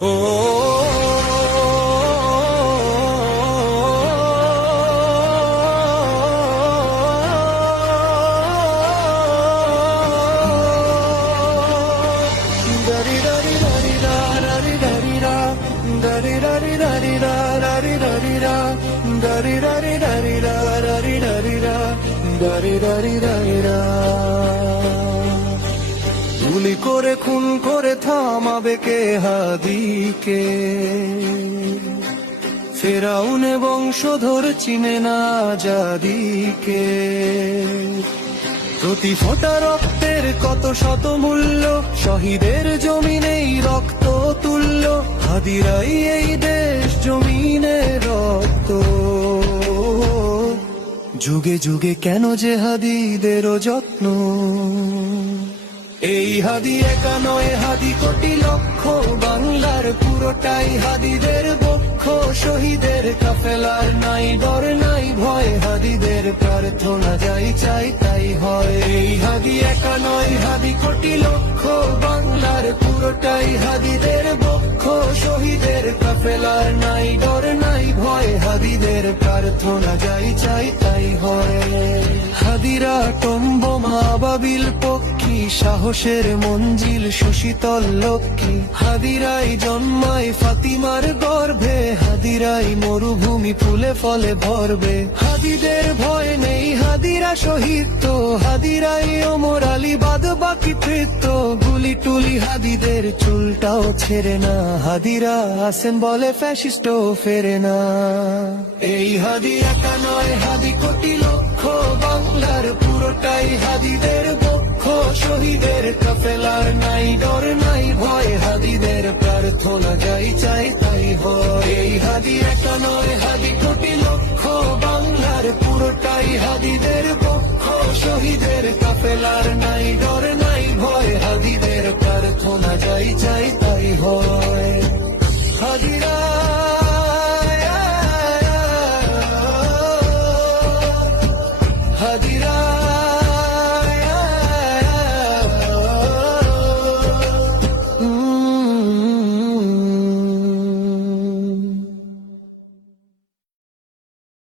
ও দারি দারি দারি রা দারি দারি রা দারি দারি দারি রা দারি দারি রা দারি দারি দারি রা দারি দারি রা দারি দারি দারি রা গুলি করে খুন করে থামাবে কে হাদিকে? ফেরাউনে বংশধর চিনে না আজাদিকে। প্রতি ফোঁটা রক্তের কত শত মূল্য, শহীদের জমিনেই রক্ত তুল্য। হাদিরাই এই দেশ জমিনে রক্ত। যুগে যুগে কেন যে হাদিদেরও যত্ন? এই হাদি একা নয়, হাদি কোটি লক্ষ। বাংলার পুরোটাই হাদিদের বক্ষ। শহীদের কাফেলার নাই ডর নাই ভয়, হাদিদের প্রার্থনা যাই চাই তাই হয়। এই হাদি একা নয়, হাদি কোটি লক্ষ। বাংলার পুরোটাই হাদিদের বক্ষ। শহীদের কাফেলার নাই ডর নাই ভয়, হাদিদের প্রার্থনা যাই চাই তাই হয়। হাদিরা টম্ব মা বাবিল পক্ষী, সাহসের মঞ্জিল সুশীতল লক্ষ্মী। হাদিরাই জন্মায় ফাতিমার গর্ভে, হাদিরাই মরুভূমি ফুলে ফলে ভরবে। হাদিদের ভয় নেই, হাদিরা শহীদ তো। হাদিরাই ওমর আলী বাদ বাকি তৃপ্ত। গুলি টুলি হাদিদের চুলটাও ছেড়ে না। হাদিরা আসেন বলে ফ্যাসিস্ট ফেরে না। এই হাদি একা নয়, হাদি কোটি লক্ষ। বাংলার পুরোটাই হাদিদের বক্ষ। শহীদের কাফেলার নাই ডর নাই ভয়, হাদিদের প্রার্থনা যাই চাই তাই হয়। এই হাদি একা নয়, হাদি কোটি লক্ষ। বাংলার পুরোটাই হাদিদের পক্ষ। শহীদের কাফেলার নাই ডর নাই ভয়, হাদিদের প্রার্থনা যাই চাই তাই হয়। হাদিরা